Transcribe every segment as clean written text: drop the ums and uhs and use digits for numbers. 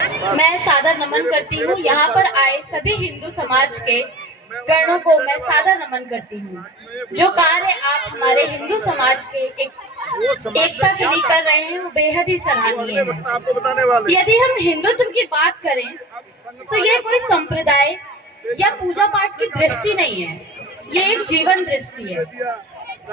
मैं सादर नमन करती हूँ। यहाँ पर आए सभी हिंदू समाज के गणों को मैं सादर नमन करती हूँ। जो कार्य आप हमारे हिंदू समाज के एकता के लिए कर रहे हैं वो बेहद ही सराहनीय है। यदि हम हिंदुत्व की बात करें तो ये कोई संप्रदाय या पूजा पाठ की दृष्टि नहीं है, ये एक जीवन दृष्टि है।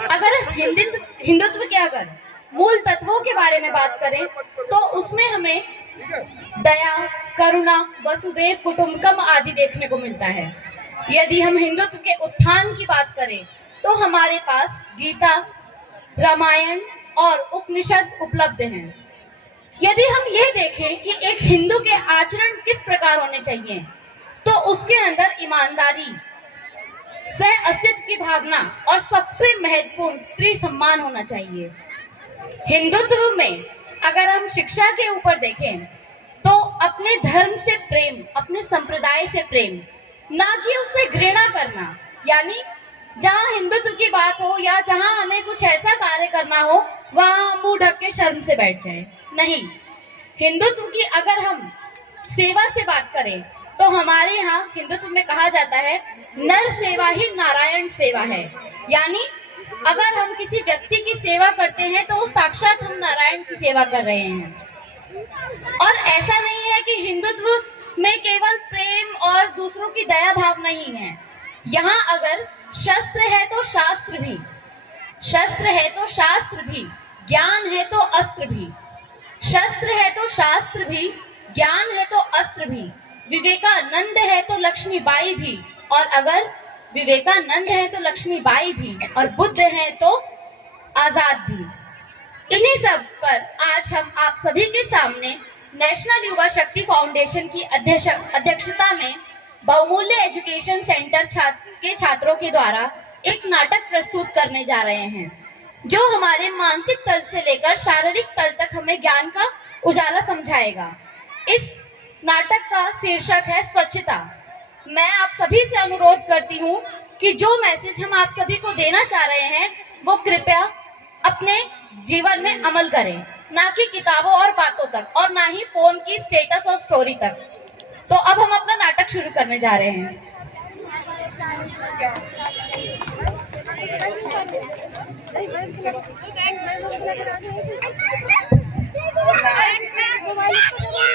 अगर हिंदुत्व के अगर मूल तत्वों के बारे में बात करें तो उसमें हमें दया, करुणा, वसुदेव कुटुंबकम आदि देखने को मिलता है। यदि हम हिंदुत्व के उत्थान की बात करें तो हमारे पास गीता, रामायण और उपनिषद उपलब्ध हैं। यदि हम यह देखें कि एक हिंदू के आचरण किस प्रकार होने चाहिए तो उसके अंदर ईमानदारी, सह अस्तित्व की भावना और सबसे महत्वपूर्ण स्त्री सम्मान होना चाहिए। हिंदुत्व में अगर हम शिक्षा के ऊपर देखें तो अपने धर्म से प्रेम, अपने संप्रदाय से प्रेम, ना कि उससे घृणा करना। यानी जहाँ हिंदुत्व की बात हो या जहाँ हमें कुछ ऐसा कार्य करना हो वहाँ मुंह ढक के शर्म से बैठ जाए, नहीं। हिंदुत्व की अगर हम सेवा से बात करें तो हमारे यहाँ हिंदुत्व में कहा जाता है नर सेवा ही नारायण सेवा है। यानी अगर हम किसी व्यक्ति की सेवा करते हैं तो साक्षात हम नारायण की सेवा कर रहे हैं। और ऐसा नहीं है कि हिंदुत्व में केवल प्रेम और दूसरों की दया भाव नहीं है। यहाँ अगर शस्त्र है तो शास्त्र भी, शस्त्र है तो शास्त्र भी, ज्ञान है तो अस्त्र भी, शस्त्र है तो शास्त्र भी, ज्ञान है तो अस्त्र भी, विवेकानंद है तो लक्ष्मीबाई भी, और अगर विवेकानंद है तो लक्ष्मीबाई भी, और बुद्ध है तो आजाद भी। इन्हीं सब पर आज हम आप सभी के सामने नेशनल युवा शक्ति फाउंडेशन की अध्यक्षता में बहुमूल्य एजुकेशन सेंटर के छात्रों के द्वारा एक नाटक प्रस्तुत करने जा रहे हैं, जो हमारे मानसिक तल से लेकर शारीरिक तल तक हमें ज्ञान का उजाला समझाएगा। इस नाटक का शीर्षक है स्वच्छता। मैं आप सभी से अनुरोध करती हूँ कि जो मैसेज हम आप सभी को देना चाह रहे हैं वो कृपया अपने जीवन में अमल करें, ना कि किताबों और बातों तक, और ना ही फोन की स्टेटस और स्टोरी तक। तो अब हम अपना नाटक शुरू करने जा रहे हैं।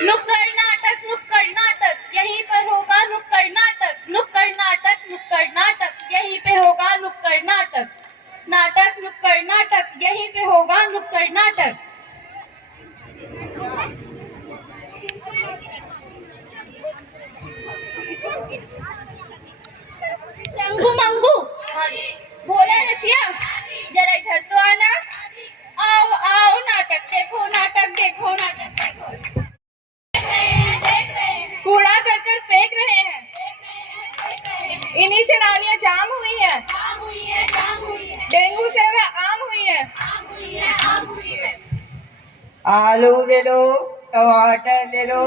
नुक्कड़ नाटक, नुक्कड़ नाटक, यहीं पर होगा नुक्कड़ नाटक, नुक्कड़ नाटक, नुक्कड़ नाटक, यहीं पे होगा नुक्कड़ नाटक, नाटक नुक्कड़ नाटक, यहीं पे होगा नुक्कड़ नाटक। शंभू मंगू, भोला रसिया, जरा इधर तो आना। आओ आओ, नाटक देखो, नाटक देखो, नाटक देखो। कूड़ा करकर फेंक रहे हैं, इन्हीं से नालियां जाम हुई हैं, डेंगू से वह आम हुई है। आलू ले लो, टमाटर ले लो।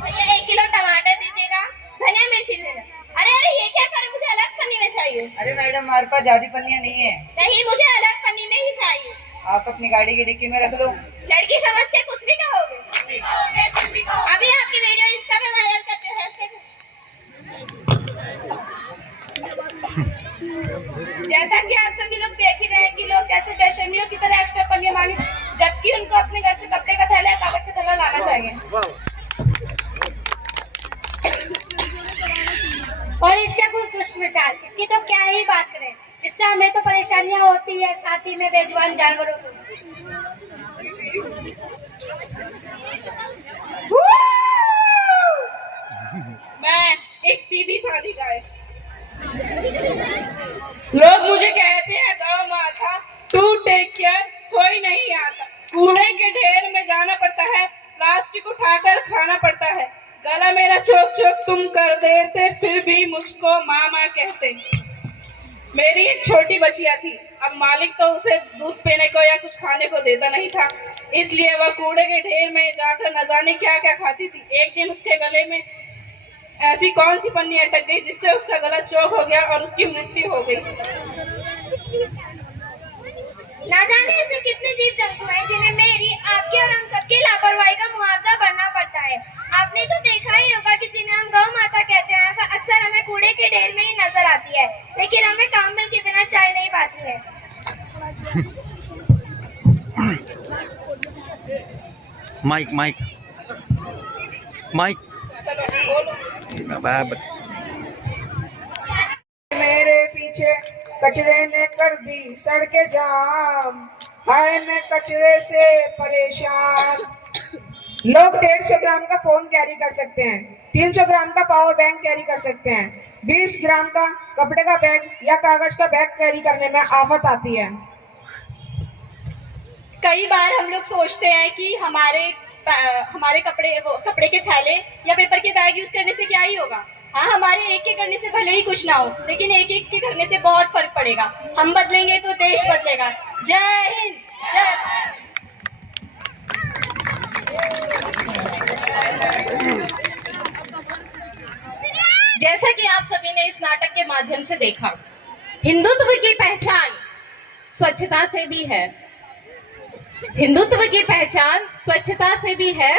भैया 1 किलो टमाटर दीजिएगा, धनिया मिर्ची दे दो। अरे अरे ये क्या करे, मुझे अलग पन्नी में चाहिए। अरे मैडम, हमारे पास ज्यादा पन्नियां नहीं है। नहीं, मुझे अलग पन्नी में ही चाहिए। आप अपनी गाड़ी की डिक्की में रख लो। लड़की समझ के कुछ भी कहोगे। अभी आपकी वीडियो इंस्टा पे वायरल करते हैं। जैसा कि आप सभी लोग देख ही रहे हैं कि लोग कैसे बेशर्मियों की तरह एक्स्ट्रा पन्नियां मांगे, जबकि उनको अपने घर से कपड़े का थैला या कागज का थैला लाना चाहिए। और इसका कुछ दुष्प्रचार, इसकी तो क्या ही बात करें। इससे हमें तो परेशानियां होती है, साथ ही में बेजुबान जानवरों को। मैं एक सीधी सादी गाय। लोग मुझे कहते हैं गौ माता, तू टेक केयर, कोई नहीं आता। कूड़े के ढेर में जाना पड़ता है, प्लास्टिक उठाकर खाना पड़ता है। गला मेरा चोक चोक तुम कर देते, फिर भी मुझको मामा कहते। मेरी एक छोटी बचिया थी, अब मालिक तो उसे दूध पीने को या कुछ खाने को देता नहीं था, इसलिए वह कूड़े के ढेर में जाकर न जाने क्या क्या खाती थी। एक दिन उसके गले में ऐसी कौन सी पन्नी अटक गई जिससे उसका गला चौक हो गया और उसकी मृत्यु हो गई। ना जाने ऐसे कितने जीव जंतु हैं जिन्हें मेरी, आपकी और हम सबकी लापरवाही का मुआवजा के ढेर में ही नजर आती है, लेकिन हमें काम मिल के बिना चाय नहीं पाती है। माइक माइक माइक मेरे पीछे कचरे ने कर दी सड़कें जाम, हाय मैं कचरे से परेशान। लोग 150 ग्राम का फोन कैरी कर सकते हैं, 300 ग्राम का पावर बैंक कैरी कर सकते हैं, 20 ग्राम का कपड़े का बैग या कागज का बैग कैरी करने में आफत आती है। कई बार हम लोग सोचते हैं कि हमारे कपड़े के थैले या पेपर के बैग यूज करने से क्या ही होगा। हाँ, हमारे एक के करने से भले ही कुछ ना हो, लेकिन एक एक के करने से बहुत फर्क पड़ेगा। हम बदलेंगे तो देश बदलेगा। जय हिंद, जय। जैसा कि आप सभी ने इस नाटक के माध्यम से देखा, हिंदुत्व की पहचान स्वच्छता से भी है। हिंदुत्व की पहचान स्वच्छता से भी है,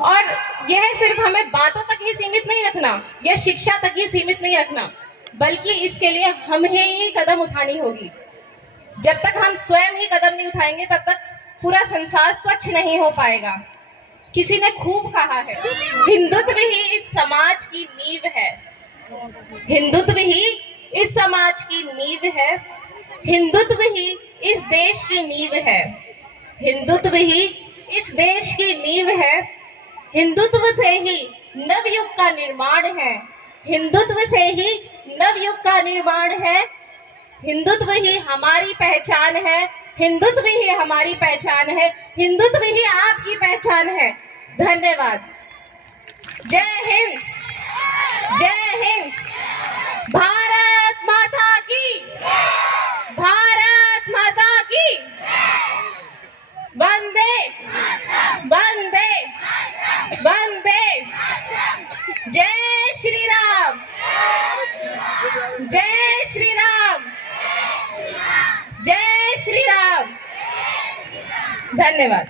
और यह सिर्फ हमें बातों तक ही सीमित नहीं रखना या शिक्षा तक ही सीमित नहीं रखना, बल्कि इसके लिए हमें ही कदम उठानी होगी। जब तक हम स्वयं ही कदम नहीं उठाएंगे, तब तक पूरा संसार स्वच्छ नहीं हो पाएगा। किसी ने खूब कहा है, हिंदुत्व ही इस समाज की नींव है। हिंदुत्व ही इस समाज की नींव है। हिंदुत्व ही इस देश की नींव है। हिंदुत्व ही इस देश की नींव है। हिंदुत्व से ही नवयुग का निर्माण है। हिंदुत्व से ही नवयुग का निर्माण है। हिंदुत्व ही हमारी पहचान है। हिंदुत्व ही हमारी पहचान है। हिंदुत्व ही आपकी पहचान है। धन्यवाद। जय हिंद, जय हिंद। भारत माता की, भारत माता की। वंदे वंदे वंदे। जय श्री राम, जय श्री राम, जय श्री राम। धन्यवाद।